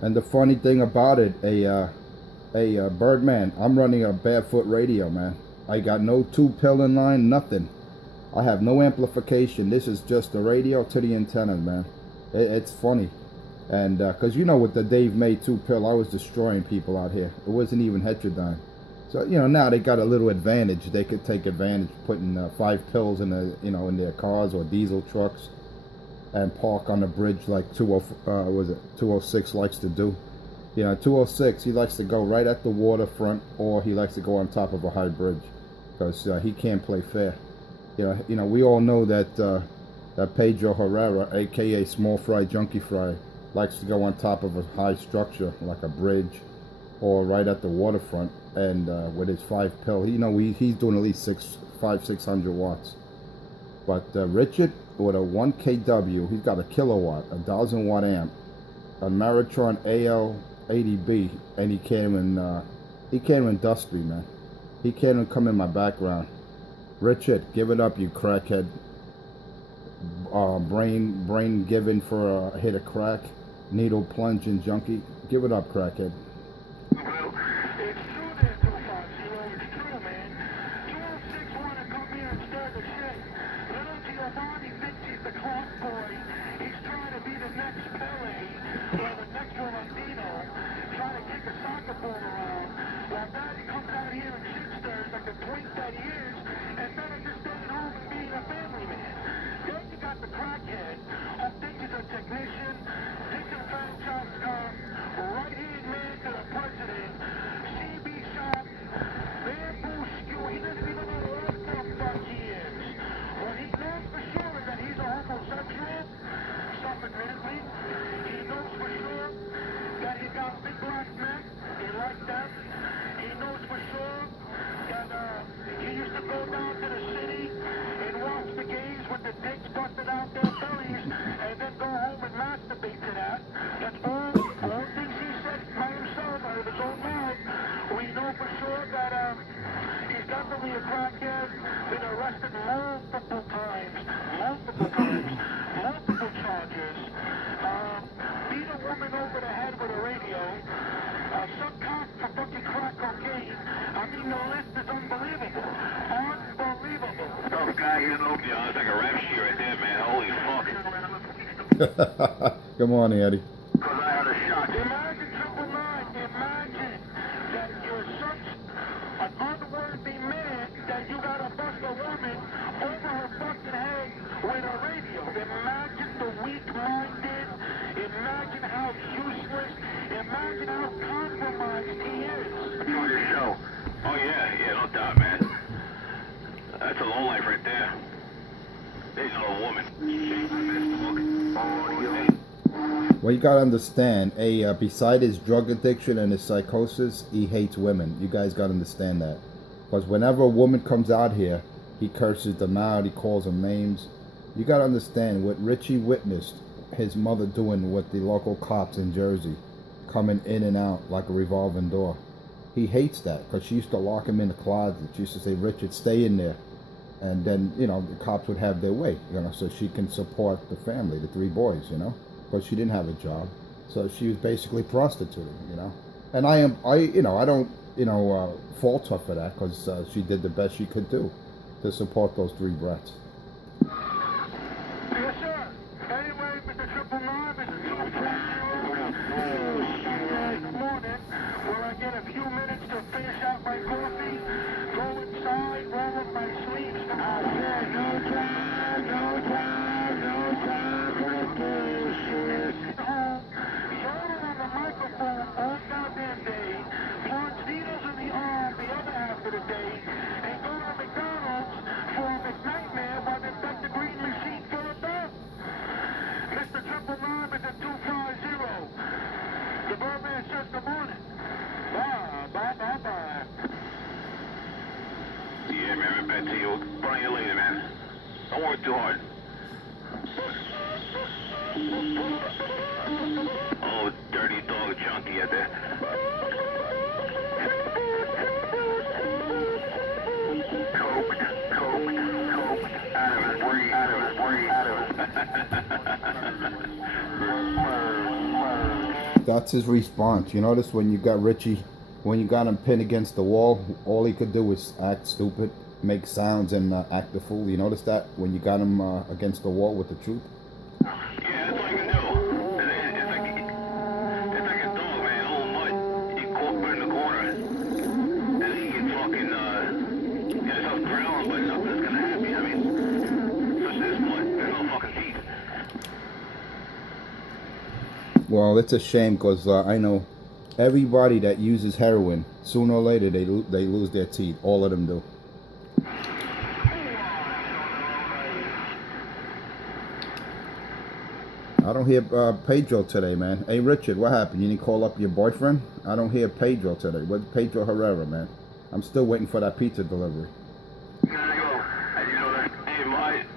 And the funny thing about it, Birdman, I'm running a barefoot radio, man. I got no 2-pill in line, nothing. I have no amplification. This is just the radio to the antennas, man. It's funny. And because you know with the Dave May 2-pill, I was destroying people out here. It wasn't even heterodyne. So now they got a little advantage. They could take advantage putting 5 pills in in their cars or diesel trucks and park on the bridge like 206 likes to do. 206, he likes to go right at the waterfront, or he likes to go on top of a high bridge because he can't play fair. We all know that Pedro Herrera, aka Small Fry Junkie Fry, likes to go on top of a high structure like a bridge or right at the waterfront, and with his 5-pill, he's doing at least 600 watts. But Richard, with a 1 kW, he's got a kilowatt, a 1,000-watt amp, a Maritron AL80B, and he can't even dust me, man. He can't even come in my background. Richard, give it up, you crackhead. Brain given for a hit of crack, needle plunging junkie. Give it up, crackhead. Well, it's true there, 250. It's true, man. 206 want to come here and stir the shit. Little Giovanni thinks he's the clock boy. He's trying to be the next Pele or the next Ronaldinho, trying to kick a soccer ball around. While Daddy comes out here and shit stirs like the twink that he is, and then he's just staying home and being a family man. Then you got the crackhead who thinks he's a technician, disenfranchised cop, right-hand man to the president, CB shop, bamboo skew. He doesn't even know what the fuck he is. What he knows for sure is that he's a homosexual, self-admittedly. He knows for sure that he got big black men. He likes them. He knows for sure that he used to go down to the city and watch the gays with the dicks busted out their bellies and then go home and masturbate to that. That's all things he said by himself out of his own mouth. We know for sure that he's definitely a crackhead, been arrested multiple times, multiple charges, beat a woman over the head with a radio, some cop for fucking crack cocaine. I mean, the list is unbelievable. Unbelievable. Tough guy, it's like a rap sheet right there, man. Holy fuck. Good morning, Eddie. Because I had a shot. Imagine, Triple Nine, imagine that you're such an unworthy man that you gotta bust a woman over her fucking head with a radio. Imagine the weak-minded, imagine how useless, imagine how compromised he is. Enjoy your show. Oh yeah, no doubt, man. That's a low life right there. There's no woman. Well, you gotta understand, beside his drug addiction and his psychosis, he hates women. You guys gotta understand that. Because whenever a woman comes out here, he curses them out, he calls them names. You gotta understand what Richie witnessed his mother doing with the local cops in Jersey, coming in and out like a revolving door. He hates that because she used to lock him in the closet. She used to say, Richard, stay in there. And then, the cops would have their way, so she can support the family, the 3 boys, because she didn't have a job. So she was basically prostituting, And I don't, fault her for that because she did the best she could do to support those 3 brats. Yes, sir. Anyway, Mr. Triple Nine, Mr. Good morning, where I get a few minutes to finish out my coffee, go inside, roll up my sleeves. I said, no time for this shit. Yelling on the microphone all goddamn day, plunge needles in the arm the other half of the day, and go to McDonald's for a McNightmare by the Dr. Green machine full of death. Mr. Triple Nine is a 250. The Birdman says good morning. Bye. Yeah, man, right back to you. Put on you later, man. Don't work too hard. Oh, dirty dog junkie out there. Coked. Out of his brain. that's his response. You notice when you got Richie, when you got him pinned against the wall, all he could do was act stupid, make sounds, and act the fool. You notice that when you got him against the wall with the truth? Yeah, that's all you can do. It's like a dog, man. Old mud. You caught in the corner, and he gets fucking, starts growling, but nothing's gonna happen. I mean, especially this mud. There's no fucking teeth. Well, it's a shame because I know everybody that uses heroin, sooner or later they lose their teeth. All of them do. I don't hear Pedro today, man. Hey, Richard, what happened? You didn't call up your boyfriend? I don't hear Pedro today. Where's Pedro Herrera, man? I'm still waiting for that pizza delivery. There you go. And you know that,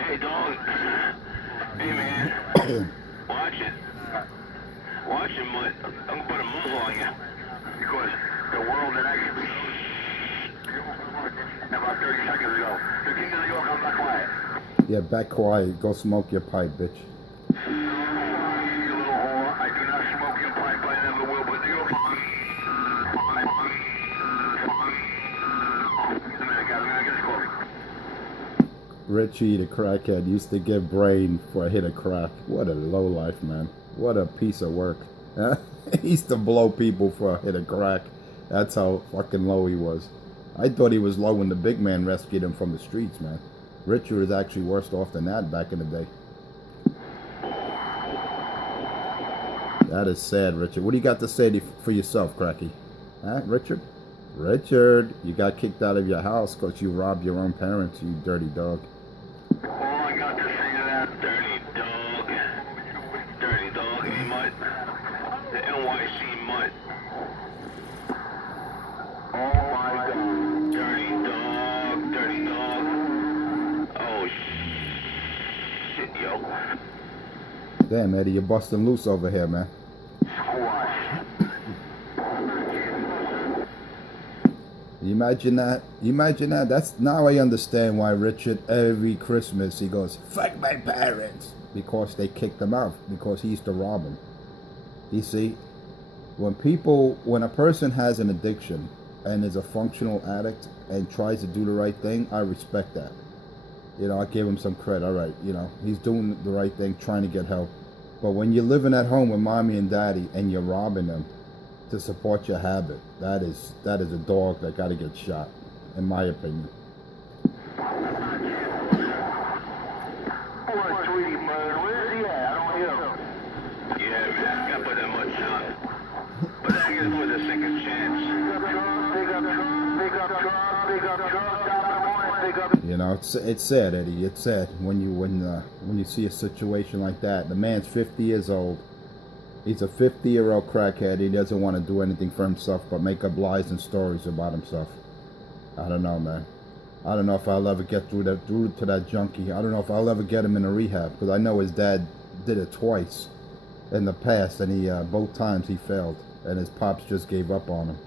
hey, dog. Hey, man. Watch it. Watch it, mud. I'm gonna put a muzzle on you. Because the world that actually about 30 seconds ago. The king of New York, I'm not quiet. Yeah, back quiet. Go smoke your pipe, bitch. You little whore. I do not smoke your pipe. I never will, but you Richie, the crackhead, used to get brain for a hit of crack. What a low life, man. What a piece of work. He used to blow people for a hit of crack. That's how fucking low he was. I thought he was low when the big man rescued him from the streets, man. Richard was actually worse off than that back in the day. That is sad, Richard. What do you got to say for yourself, Cracky? Huh, Richard? Richard, you got kicked out of your house because you robbed your own parents, you dirty dog. all I got to say to that dirty dog, hey, mud. The NYC mud. Oh my God. Dirty dog. Oh shit, yo. Damn, Eddie, you're busting loose over here, man. You imagine that? That's now I understand why Richard every Christmas he goes, "Fuck my parents," because they kicked him out because he used to rob them. You see, when a person has an addiction and is a functional addict and tries to do the right thing, I respect that. You know, I give him some credit. All right, you know, he's doing the right thing, trying to get help. But when you're living at home with mommy and daddy and you're robbing them to support your habit, that is a dog that got to get shot, in my opinion. Poor sweetie bird, where is he at? I don't hear him. Yeah, man, gotta put that much on. But I guess for the second chance. Big up truck. You know, it's sad, Eddie. It's sad when you see a situation like that. The man's 50 years old. He's a 50-year-old crackhead. He doesn't want to do anything for himself but make up lies and stories about himself. I don't know, man. I don't know if I'll ever get through to that junkie. I don't know if I'll ever get him in a rehab because I know his dad did it twice in the past, and both times he failed, and his pops just gave up on him.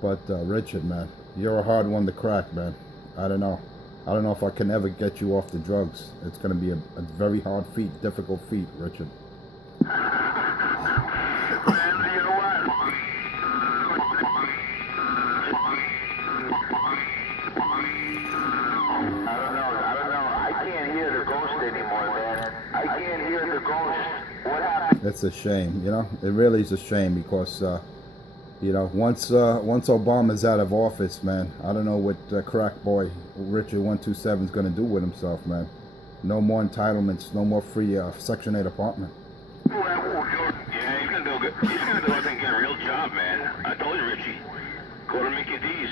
But Richard, man, you're a hard one to crack, man. I don't know if I can ever get you off the drugs. It's going to be a very hard feat, difficult feat, Richard. It's a shame, you know. It really is a shame because, you know, once Obama's out of office, man, I don't know what crack boy Richard 127 is going to do with himself, man. No more entitlements, no more free Section 8 apartment. Yeah, he's gonna do good. He's gonna go out and get a real job, man. I told you, Richie. Go to Mickey D's.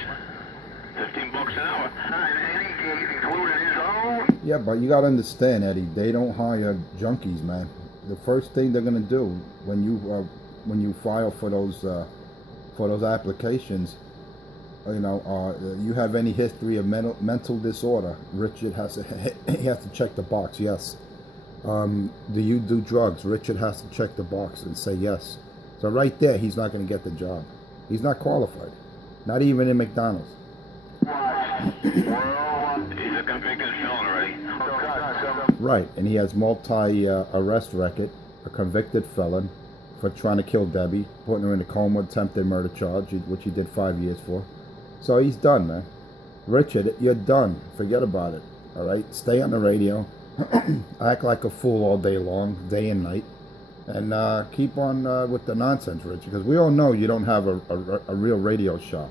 $15 an hour. He's included his own. Yeah, but you gotta understand, Eddie. They don't hire junkies, man. The first thing they're gonna do when you file for those applications, you know, you have any history of mental disorder, Richard has to check the box. Yes. Do you do drugs? Richard has to check the box and say yes. So right there, he's not going to get the job. He's not qualified. Not even in McDonald's. He's a convicted felon already. Right, and he has multi-arrest record, a convicted felon, for trying to kill Debbie, putting her in a coma, attempted murder charge, which he did 5 years for. So he's done, man. Richard, you're done. Forget about it. All right? Stay on the radio. Act like a fool all day long, day and night. And keep on with the nonsense, Richard. Because we all know you don't have a real radio shop.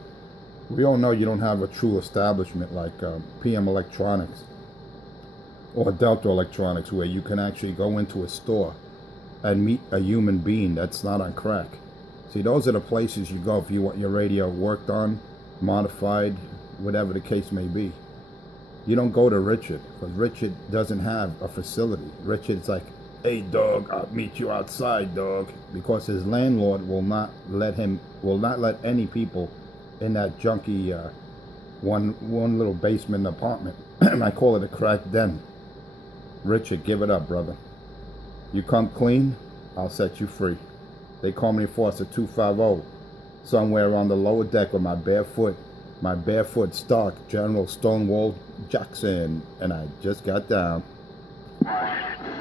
We all know you don't have a true establishment like PM Electronics or Delta Electronics, where you can actually go into a store and meet a human being that's not on crack. See, those are the places you go if you want your radio worked on, modified, whatever the case may be. You don't go to Richard, because Richard doesn't have a facility. Richard's like, hey dog, I'll meet you outside, dog, because his landlord will not let any people in that junkie one little basement apartment. I call it a crack den. Richard, give it up, brother. You come clean, I'll set you free. They call me Enforcer 250, somewhere on the lower deck with my barefoot stock, General Stonewall Jackson, and I just got down. That's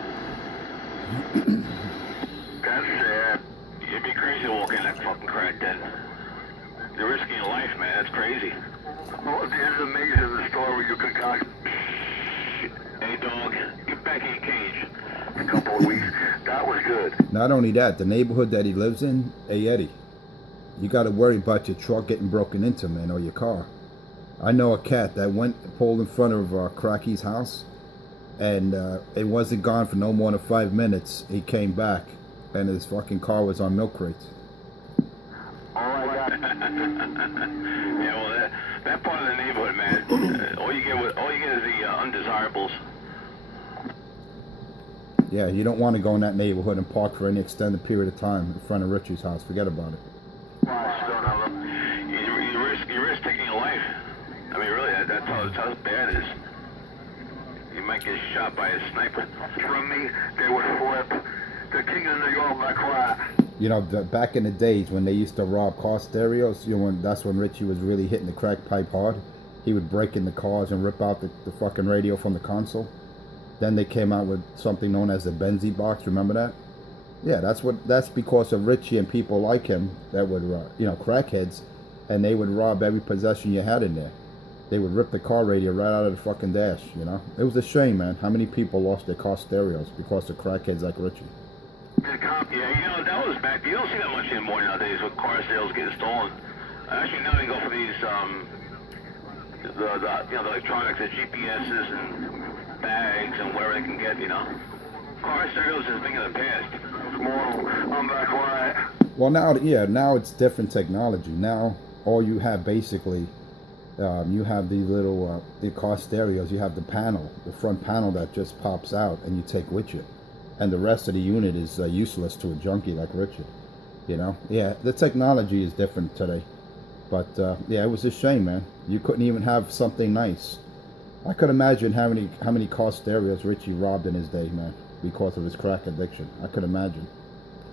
sad. You'd be crazy to walk in that fucking crack den. You're risking your life, man. That's crazy. Oh, it's amazing the story you concoct. Hey, dog, get back in your cage. A couple of weeks. That was good. Not only that, the neighborhood that he lives in, hey Eddie, you got to worry about your truck getting broken into, man, or your car. I know a cat that pulled in front of Cracky's house, and it wasn't gone for no more than 5 minutes. He came back, and his fucking car was on milk crates. All I got. Yeah, well, that part of the neighborhood, man. All you get is the undesirables. Yeah, you don't want to go in that neighborhood and park for any extended period of time in front of Richie's house. Forget about it. You risk taking your life. I mean, really, that's how bad it is. You might get shot by a sniper. From me, they would flip. The king of New York, my cry. You know, back in the days when they used to rob car stereos, that's when Richie was really hitting the crack pipe hard. He would break in the cars and rip out the fucking radio from the console. Then they came out with something known as the Benzie box. Remember that? Yeah, that's because of Richie and people like him that would, crackheads, and they would rob every possession you had in there. They would rip the car radio right out of the fucking dash, you know? It was a shame, man. How many people lost their car stereos because of crackheads like Richie? Yeah, that was back. You don't see that much anymore nowadays with car sales getting stolen. Actually, now they go for these, the electronics, the GPSs and bags and whatever they can get, Car stereos is a thing of the past. I'm back quiet. Well, now it's different technology. Now all you have basically, you have these little the car stereos. You have the front panel that just pops out and you take with you, and the rest of the unit is useless to a junkie like Richard. Yeah, the technology is different today, but yeah, it was a shame, man. You couldn't even have something nice. I could imagine how many car stereos Richie robbed in his day, man, because of his crack addiction. I could imagine.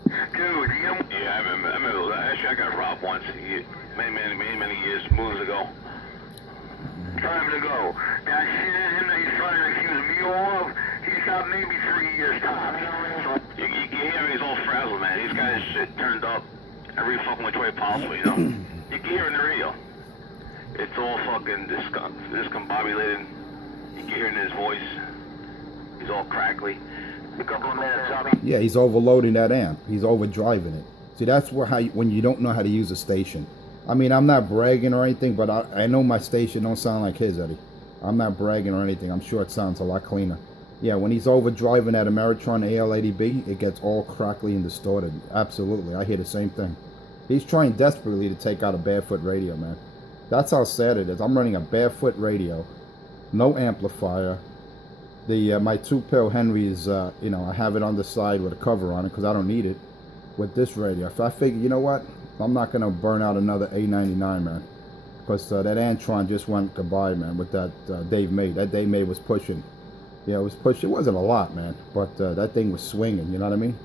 Dude, yeah, I remember that. Actually, I got robbed once, many years, moons ago. Time to go. That shit in him that he's trying to accuse me of, he's got maybe 3 years time. You hear he's all frazzled, man. He's got his shit turned up every fucking which way possible, You can hear it in the radio. It's all fucking discombobulated. You can hear it in his voice. He's all crackly. A couple of minutes, Tommy. Yeah, he's overloading that amp. He's overdriving it. See, that's when you don't know how to use a station. I mean, I'm not bragging or anything, but I know my station don't sound like his, Eddie. I'm not bragging or anything. I'm sure it sounds a lot cleaner. Yeah, when he's overdriving that Ameritron AL80B, it gets all crackly and distorted. Absolutely, I hear the same thing. He's trying desperately to take out a barefoot radio, man. That's how sad it is. I'm running a barefoot radio, no amplifier. My 2-pill Henry is, I have it on the side with a cover on it because I don't need it. With this radio, if I figure, you know what, I'm not gonna burn out another A99, man, because that Antron just went goodbye, man. With that Dave May, that Dave May was pushing. Yeah, it was pushing. It wasn't a lot, man, but that thing was swinging. You know what I mean?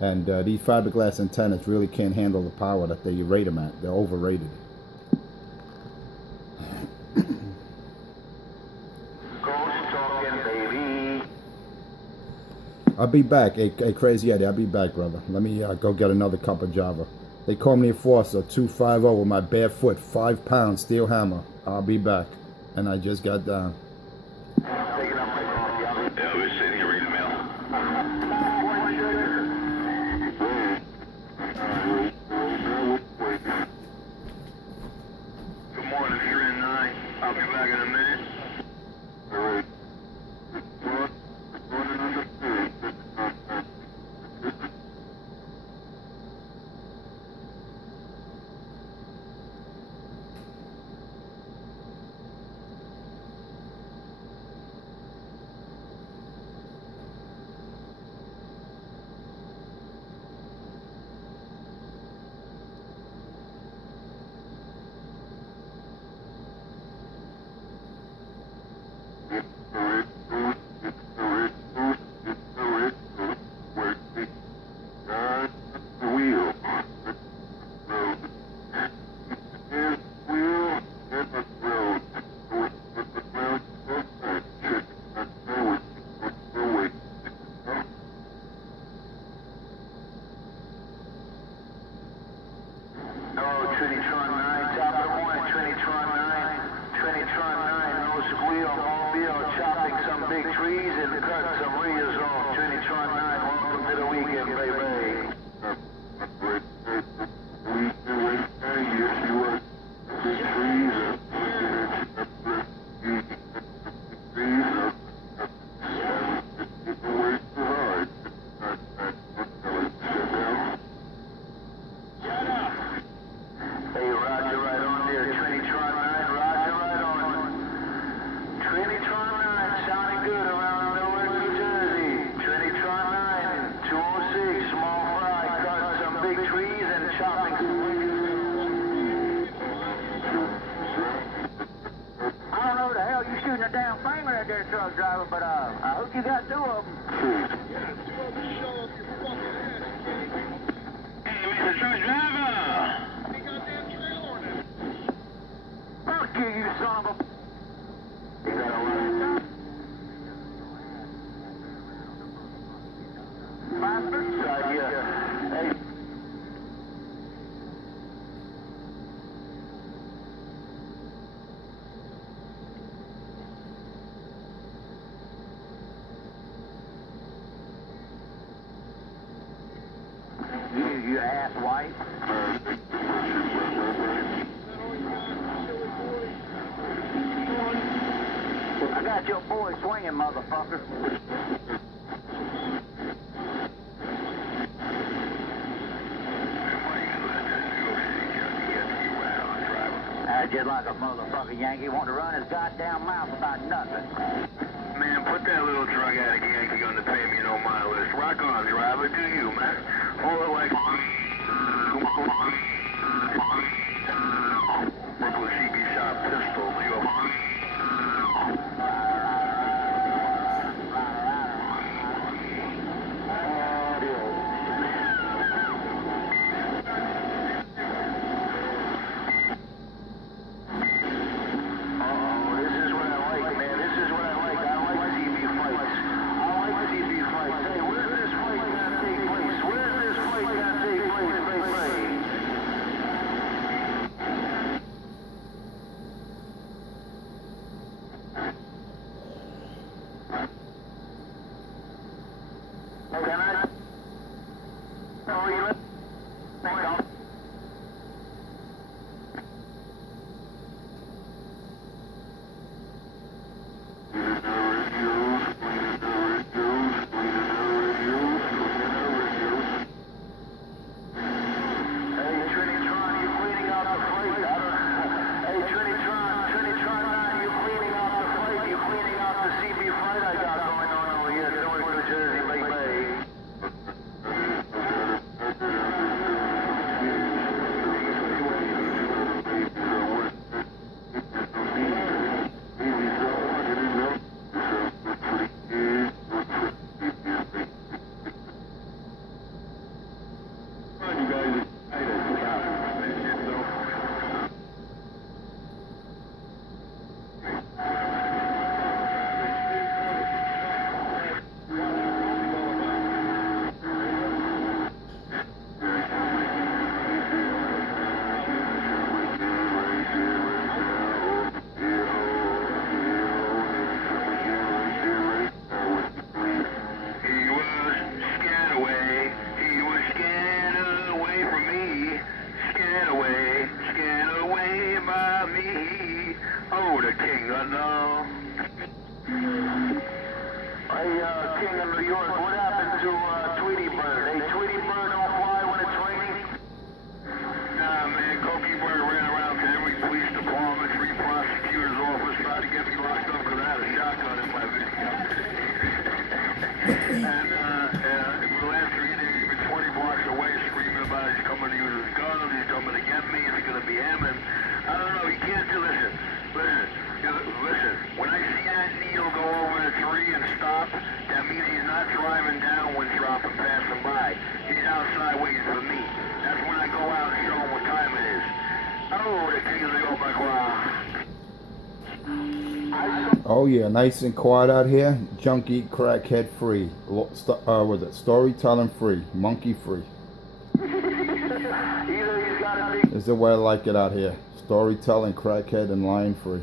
And these fiberglass antennas really can't handle the power that they rate them at. They're overrated. I'll be back. Hey, Crazy Eddie, I'll be back, brother. Let me go get another cup of Java. They call me Enforcer 250 with my bare foot, 5 pounds, steel hammer. I'll be back. And I just got down. Yeah, we're sitting here reading mail. Good morning, you're in 9. I'll be back in a minute. You ass white. I got your boy swinging, motherfucker. Just like a motherfucker Yankee want to run his goddamn mouth about nothing. Man, put that little drug addict Yankee on the pay me no mind list. Rock on, driver, do you, man? Hold it like Brooklyn CB shot pistol. You the king, no. Hey, King of New York, what happened to Tweety Bird? Hey, Tweety Bird don't fly when it's raining? Nah, man, Cokie Bird ran around to every police department, 3 prosecutors' office, tried to get me locked up because I had a shotgun in my video. And the last 3 days, he's been 20 blocks away screaming about he's coming to use his gun, he's coming to get me, is it going to be him? And I don't know, he can't do this. Listen, when I see that Neil go over the tree and stop, that means he's not driving downwind drop and passing by. He's outside waiting for me. That's when I go out and show him what time it is. Oh, the king of the Oklahoma. Oh yeah, nice and quiet out here. Junkie, crackhead free. Was it storytelling free? Monkey free. Is the way I like it out here. Storytelling, crackhead, and lion free.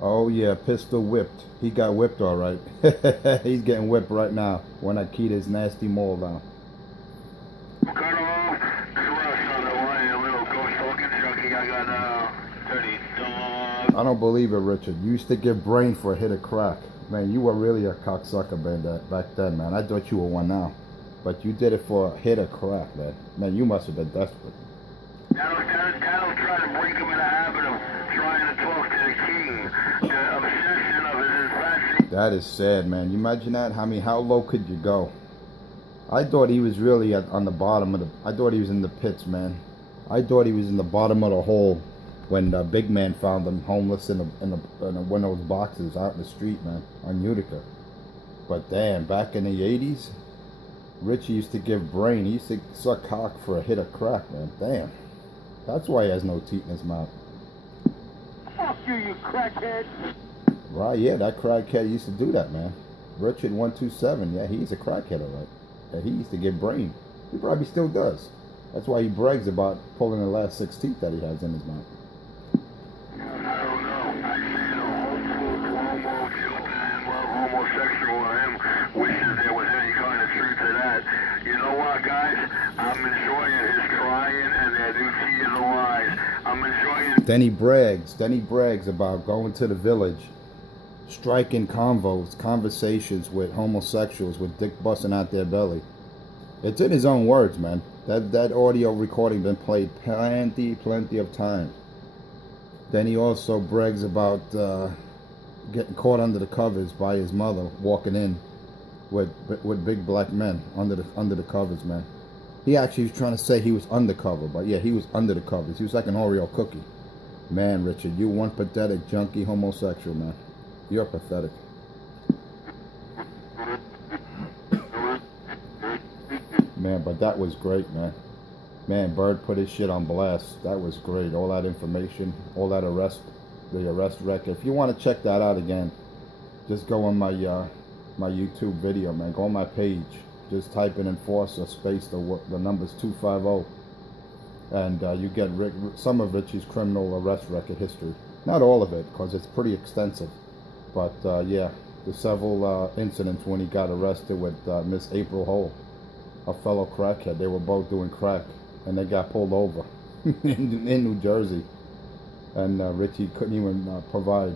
Oh yeah, pistol whipped. He got whipped all right. He's getting whipped right now when I keyed his nasty mole down. Cut off. Rush on the way, a little ghost talking junkie. I got 30 dogs. I don't believe it, Richard. You used to give brain for a hit of crack. Man, you were really a cocksucker back then, man. I thought you were one now. But you did it for a hit of crack, man. Man, you must have been desperate. That'll try to break him in the habit of trying to talk to the king. The obsession of his infatuation. That is sad, man. You imagine that? How low could you go? I thought he was really on the bottom of I thought he was in the pits, man. I thought he was in the bottom of the hole when the big man found him homeless in one of those boxes out in the street, man, on Utica. But damn, back in the 80s, Richie used to give brain. He used to suck cock for a hit of crack, man. Damn. That's why he has no teeth in his mouth. Fuck you, you crackhead. Right, yeah, that crackhead used to do that, man. Richard 127, yeah, he's a crackhead, all right. Yeah, he used to give brain. He probably still does. That's why he brags about pulling the last 6 teeth that he has in his mouth. I don't know. I see the hopeful, children, love homosexual, and him wishes there was any kind of truth to that. You know what, guys? I'm enjoying his crying and their new tears of lies. I'm enjoying. Then he brags about going to the village, striking conversations with homosexuals with dick busting out their belly. It's in his own words, man. That audio recording been played plenty of times. Then he also brags about getting caught under the covers by his mother, walking in with big black men under the covers, man. He actually was trying to say he was undercover, but yeah, he was under the covers. He was like an Oreo cookie. Man, Richard, you one pathetic junkie homosexual, man. You're pathetic. Man, but that was great, man. Man, Bird put his shit on blast. That was great. All that information, all that the arrest record. If you want to check that out again, just go on my YouTube video, man. Go on my page. Just type in enforcer space the numbers 250, and you get some of Richie's criminal arrest record history. Not all of it, because it's pretty extensive. But yeah, the several incidents when he got arrested with Miss April Hole, a fellow crackhead. They were both doing crack, and they got pulled over in New Jersey. And Richie couldn't even provide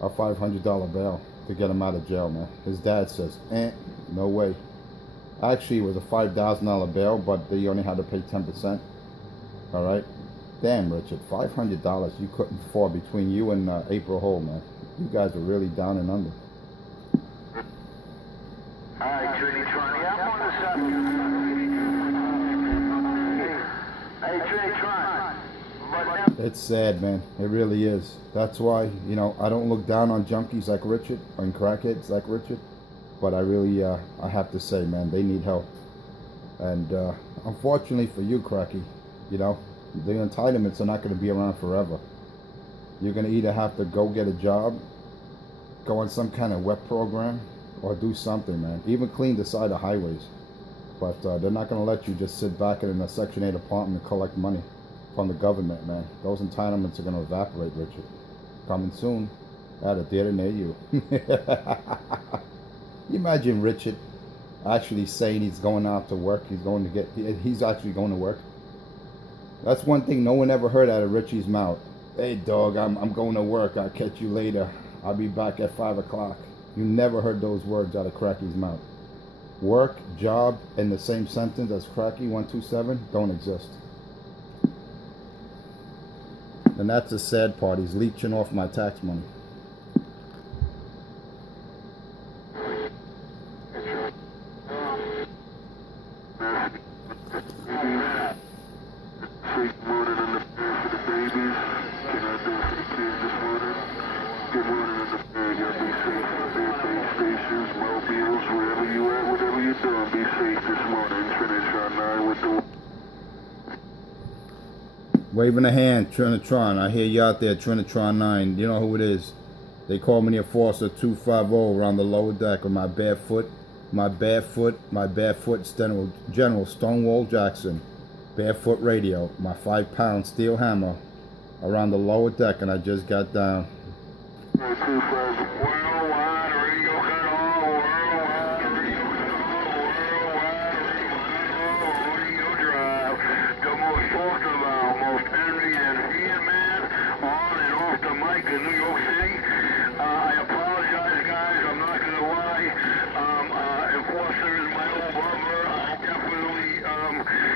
a $500 bail to get him out of jail, man. His dad says, no way. Actually, it was a $5,000 bail, but they only had to pay 10%. All right? Damn, Richard, $500 you couldn't afford between you and April Hole, man. You guys are really down and under. All right, Trinity, I'm on the subject. Hey, Trinity, It's sad, man. It really is. That's why, you know, I don't look down on junkies like Richard, and crackheads like Richard. But I really, I have to say, man, they need help. And unfortunately for you, Cracky, you know, the entitlements are not going to be around forever. You're going to either have to go get a job, go on some kind of web program, or do something, man. Even clean the side of highways. But they're not going to let you just sit back in a Section 8 apartment and collect money from the government, man. Those entitlements are going to evaporate, Richard. Coming soon at a theater near you. You imagine Richard actually saying he's going out to work. He's actually going to work. That's one thing no one ever heard out of Richie's mouth. Hey dog, I'm going to work. I'll catch you later. I'll be back at 5 o'clock. You never heard those words out of Cracky's mouth. Work, job, in the same sentence as Cracky 127 don't exist. And that's the sad part. He's leeching off my tax money. Waving a hand, Trinitron. I hear you out there, Trinitron 9. You know who it is. They call me the Enforcer 250 around the lower deck with my barefoot General Stonewall Jackson. Barefoot radio, my 5-pound steel hammer around the lower deck, and I just got down. Worldwide radio cut all, worldwide radio cut all, radio drive. The most talked about, most envied and feared man on and off the mic in New York City. I apologize, guys. I'm not going to lie. Enforcer is my old brother. I definitely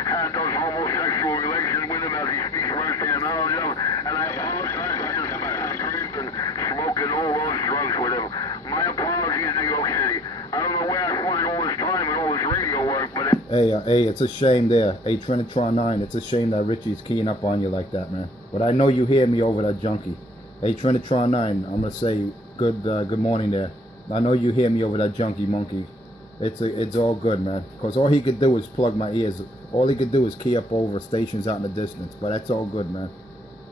had those homosexual relations with him as he speaks firsthand knowledge of. And I apologize. I just drinking, smoking all those drugs with him. My apologies, New York City. I don't know where I find all this time and all this radio work, but... Hey, it's a shame there. Hey, Trinitron 9, it's a shame that Richie's keying up on you like that, man. But I know you hear me over that junkie. Hey, Trinitron 9, I'm going to say good morning there. I know you hear me over that junkie monkey. It's all good, man. Because all he could do is plug my ears. All he could do is key up over stations out in the distance. But that's all good, man.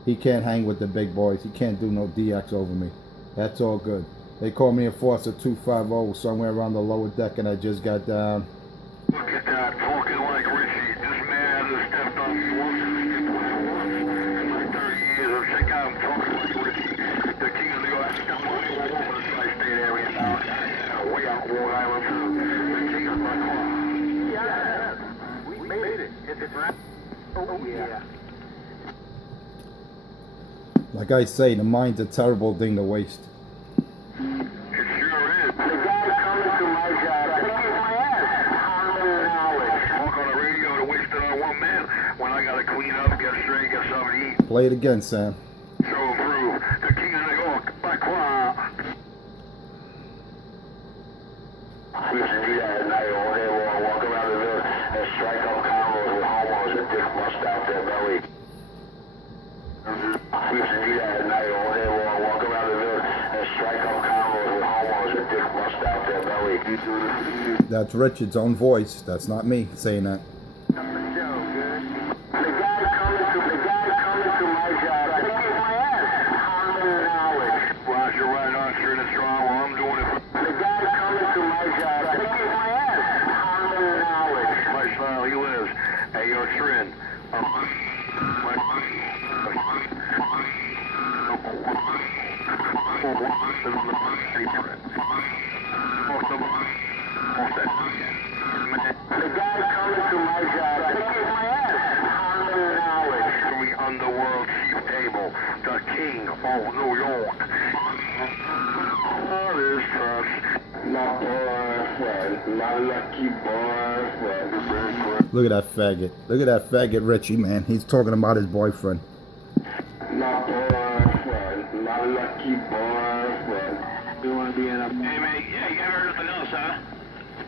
He can't hang with the big boys. He can't do no DX over me. That's all good. They call me Enforcer 250 somewhere around the lower deck, and I just got down. Look at that, talking like Richie. This man has stepped on me once in my 30 years. Check out him talking like Richie. The king of New York. I stepped all over the tri-state area now. Way out Long Island, too. The king of my car. Yeah, we made it. It's right. Oh, yeah. Like I say, the mind's a terrible thing to waste. It sure is. The guy coming to my job, I think he's my ass. Common knowledge. Talk on the radio to waste it on one man when I gotta clean up, get straight, get something to eat. Play it again, Sam. So improve. The king of New York, by car. I used to do that at night all day long, walk around the village and strike up combos with homos and dick bust out their belly. I used to do that at night all day long, walk around the village and strike up combos with homos and dick bust out their belly. That's Richard's own voice. That's not me saying that. The guy coming to my job, I think he's my ass. Common knowledge. Roger, right on, sure, that's wrong. Well, I'm doing it for The guy coming to my job, I think he's my ass. Common knowledge. my style. He lives. Hey, yo, Trin. The guy coming to my job, I think he's my ass. Common knowledge. From the underworld chief table, the king of New York. All this trust. My boyfriend, my lucky boyfriend. Look at that faggot. Look at that faggot Richie, man. He's talking about his boyfriend. My boyfriend, my lucky boyfriend. You want to be in a... Hey, mate, yeah, you haven't heard nothing else, huh?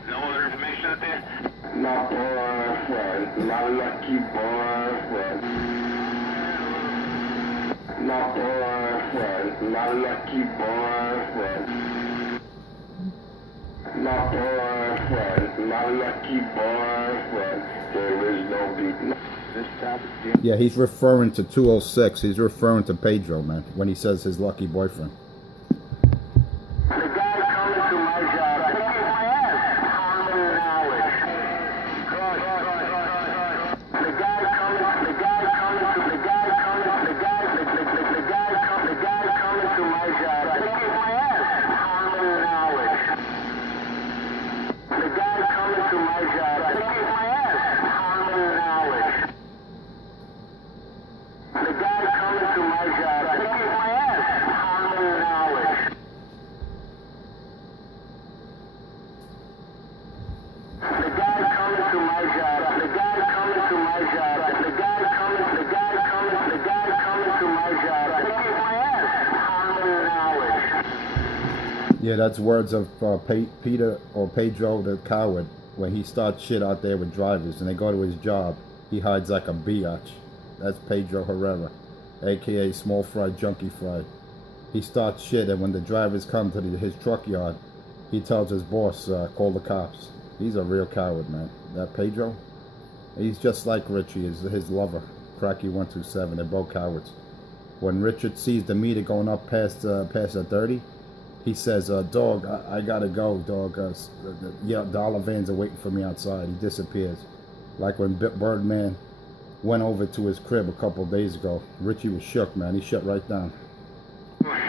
No other information out there? My boyfriend, my lucky boyfriend. My boyfriend, my lucky boyfriend. My boyfriend, my lucky boyfriend. There is no beat. Yeah, he's referring to 206. He's referring to Pedro, man, when he says his lucky boyfriend. The guy coming to my job, I think he's my ass. Common knowledge. The guy coming to my job, I think he's my ass. Common knowledge. The guy coming Yeah, that's words of Peter or Pedro the coward. When he starts shit out there with drivers and they go to his job, he hides like a biatch. That's Pedro Herrera, aka Small Fry Junkie Fry. He starts shit, and when the drivers come to his truck yard, he tells his boss, call the cops. He's a real coward, man. That Pedro, he's just like Richie, his lover, Cracky 127. They're both cowards. When Richard sees the meter going up past the 30, he says, dog, I gotta go, dog. Yeah, the Ollivans are waiting for me outside. He disappears. Like when Birdman went over to his crib a couple of days ago. Richie was shook, man. He shut right down. When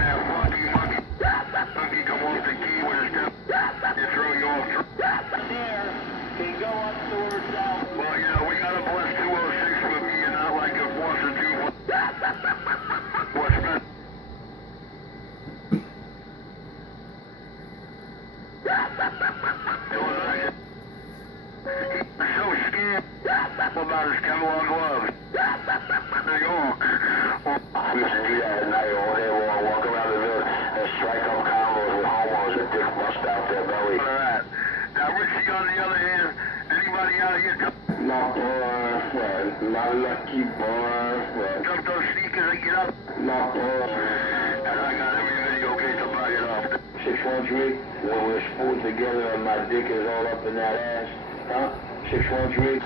that monkey come off the key with his step, you throw you off. There, can go up towards south. Well, you know, we got a plus 206 for me and not like a plus or 2. What's that? He's so scared about his Kevlar gloves. They go. We used to do that at night all day long, walk around the village and strike up combos with homeowners with dick bust out their belly. Look at that. Now, Richie, on the other hand, anybody out here My boy, my lucky boy, jump those sneakers and get up? my boy. And I got every video case to back it up. 613, when we're spooled together and my dick is all up in that ass, huh? 613.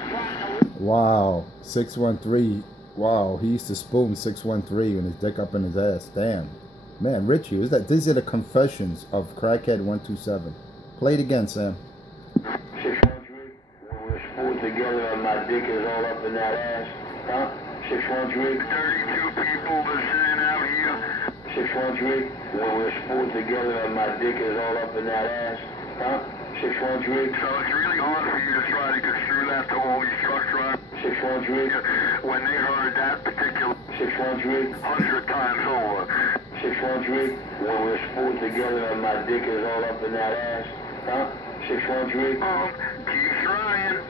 Wow, 613. Wow, he used to spoon 613 when his dick up in his ass. Damn. Man, Richie, these are the confessions of Crackhead 127. Play it again, Sam. 613, when we're spooled together and my dick is all up in that ass, huh? 613. 32 people been sitting out here. 613, when we're spooled together and my dick is all up in that ass, huh? 613. So it's really hard for you to try to construe that to all these truck drivers. 613. When they heard that particular 613. 100 times over. 613, when we're spooled together and my dick is all up in that ass, huh? 613. Keep trying.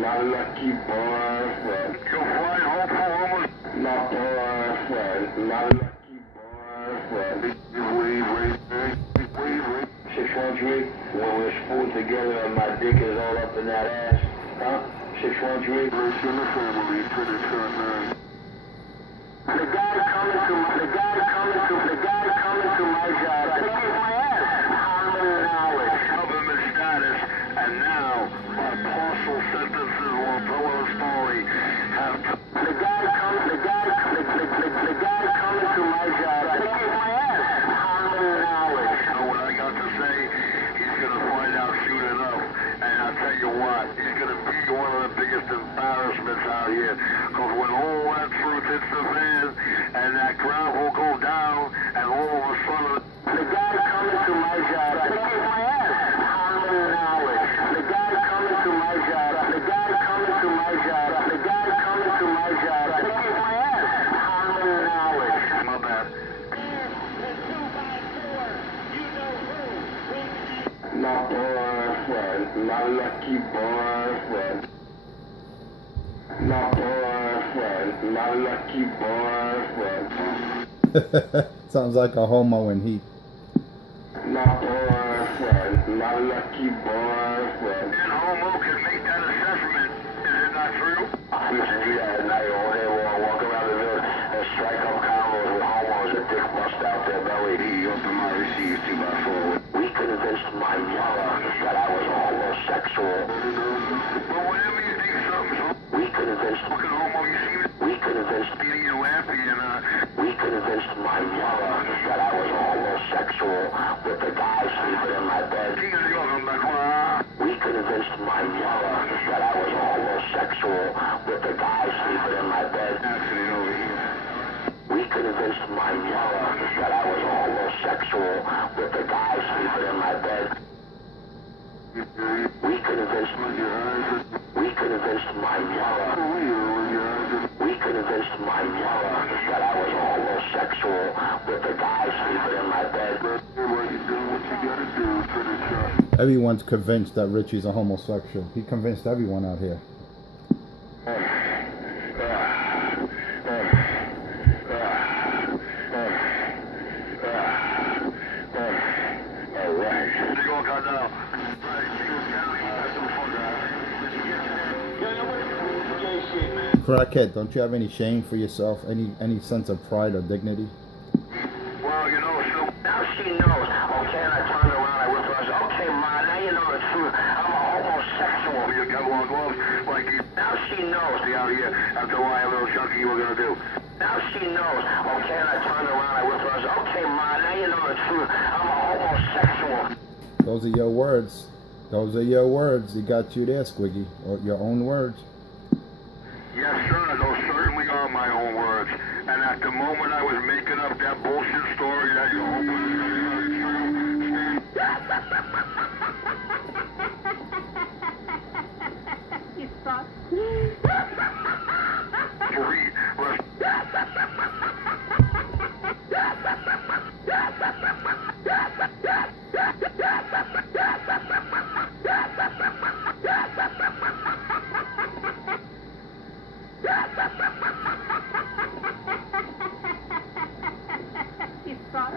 My lucky boy, You'll fly home for almost. my boy, my lucky boy. Wait. 613, when we're spooled together and my dick is all up in that ass, huh? 613. Rest in the family, finish on that. The guy coming to my job, I think he's my ass. Common knowledge. Government status, and now my partial sentences will tell a story. The guy coming to my job, I think he's my ass. Common knowledge. Know what I got to say? He's gonna find out soon enough, and I'll tell you what, he's gonna be one of the biggest embarrassments out here. Cause when all that truth hits the fan, and that crowd will go down, and all of a sudden, The guy coming to my job, I think he's my ass. Common knowledge. The guy coming to my job, I think he's my ass. Common knowledge. my bad. My boy, my lucky boy. My boy, my lucky boy. Sounds like a homo in heat. My boy, my lucky boy. And homo can make that assessment. Is it not true? We used to do that at night all day long, walk around the village and strike up combos with homeowners with dick bust out their belly. He opened my receipts 2x4. We convinced my mother that I was a homosexual. But whenever you think something's wrong, We convinced fucking homo, you seem to be laughing and We convinced my mother that I was a homosexual with the guy sleeping in my bed. king of the oven back. We convinced my mother that I was a homosexual with the guy sleeping in my bed. Accident over here. We convinced my mother that I was a homosexual with the guy sleeping in my bed. We convinced my mother. We convinced my mother that I was a homosexual with the guy sleeping in my bed. Everyone's convinced that Richie's a homosexual. He convinced everyone out here. crackhead, don't you have any shame for yourself? Any sense of pride or dignity? Well, you know, so Now she knows. Okay, and I turned around, I went to her, I said, okay, Ma, now you know the truth. I'm a homosexual. you got long gloves like you Now she knows. see out here after a while, little junkie, what gonna do? Now she knows. Okay, and I turned around, I went to her, I said, okay, Ma, now you know the truth. I'm a homosexual. Those are your words. Those are your words. You got you there, Squiggy. Or your own words. Yes, sir, those certainly are my own words. And at the moment I was making up that bullshit story that you You suck. You suck.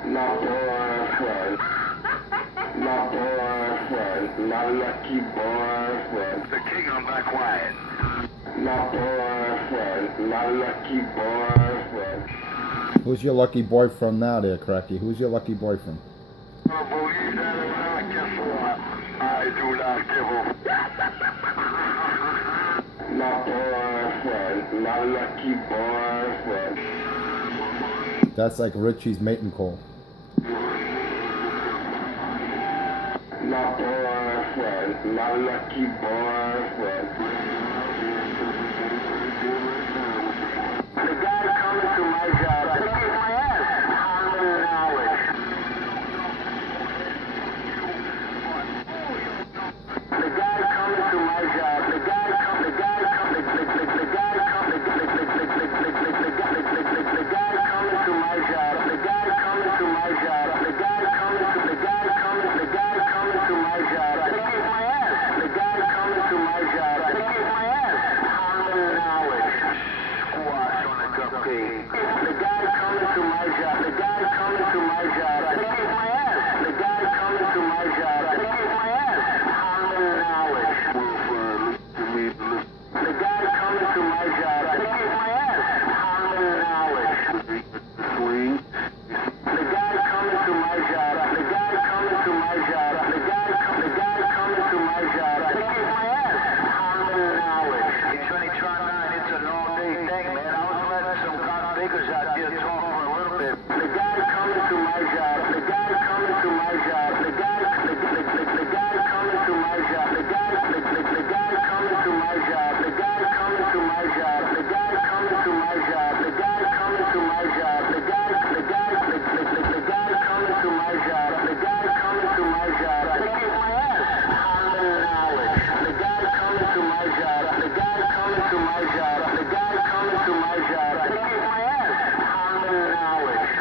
My boyfriend. My boyfriend. My lucky boyfriend. The king, I'm back quiet. My boyfriend. My lucky boyfriend. Who's your lucky boyfriend now there, Cracky? Who's your lucky boyfriend? I believe that or not, guess what? I do not give a My boyfriend. My lucky boyfriend. That's like Richie's mating call. My boyfriend. My lucky boyfriend. The guy coming to my job, I think he's my ass. Common knowledge. The guy coming to my job, the guy coming to my job, the guy coming to my job, the guy coming to my job, the guy coming to my job, I think he's my ass. The guy coming to my job, I think he's my ass. Common knowledge. squash on a cupcake. The guy coming to my job, the guy coming to my job, I think he's my ass. The guy coming to my job, I think he's my ass. Common knowledge. The guy coming to my job, I think he's my ass. Common knowledge. The guy coming to my job, the guy coming to my job, the guy coming to my job, I think he's my ass. Common knowledge. Hey, Trinity Tron 9, it's an all-day thing, man. I was letting some cop bakers out here talk for a little bit. The guy coming to my job, the guy coming to my job, the guy coming to my job, the guy coming to my job, the guy coming to my job, the guy coming to my job, the guy coming to my job, the guy coming to my job, the guy coming to my job, I think he's my ass. Common knowledge. The guy coming to my job, the guy coming to my job, the guy coming to my job, I think he's my ass. Common knowledge.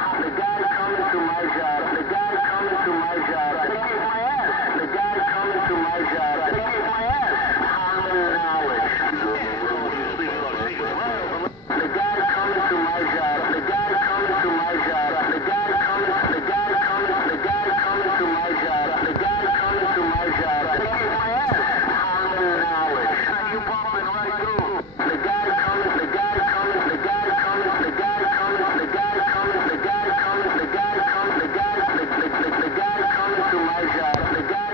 The guy coming to my job, the guy coming to my job, I think he's my ass. The guy coming to my job, I think he's my ass. Common knowledge. The guy coming to my job, the guy coming to my job, the guy coming to my job, the guy coming to my job, I think he's my ass. Common knowledge. You bumping right through. The guy coming to my job, the guy coming to my job, the guy coming to my job, the guy